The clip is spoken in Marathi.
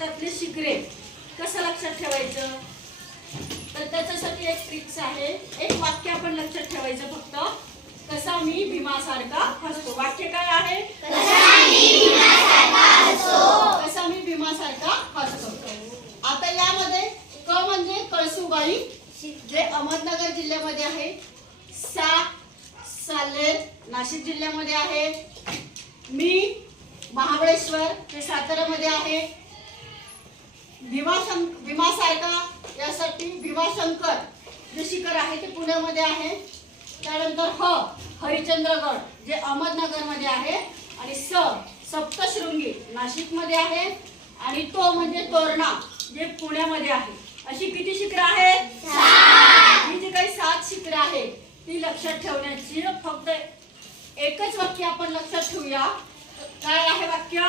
महाराष्ट्रातले शिकरे कसं लक्षात ठेवायचं? तर त्याच्यासाठी एक ट्रिक्स आहे. एक वाक्य आपण लक्षात ठेवायचं फक्त. कसा मी भीमासारखा हसतो. वाक्य काय आहे? कसा मी भीमासारखा हसतो. आता यामध्ये क म्हणजे कळसुबाई जे अहमदनगर जिल्ह्यामध्ये आहे. सा सालेर नाशिक जिल्ह्यामध्ये आहे. मी महाबळेश्वर हे साताऱ्यामध्ये आहे. भीमाशं भीमासारखा यासाठी भीमाशंकर जे शिखर आहे ते पुण्यामध्ये आहे. त्यानंतर ह हरिश्चंद्रगड जे अहमदनगरमध्ये आहे. आणि स सप्तशृंगी नाशिकमध्ये आहे. आणि तो म्हणजे तोरणा जे पुण्यामध्ये आहे. अशी किती शिखरं आहेत? ही जी काही सात शिखरं आहे ती लक्षात ठेवण्याची फक्त एकच वाक्य आपण लक्षात ठेवूया. काय आहे वाक्य?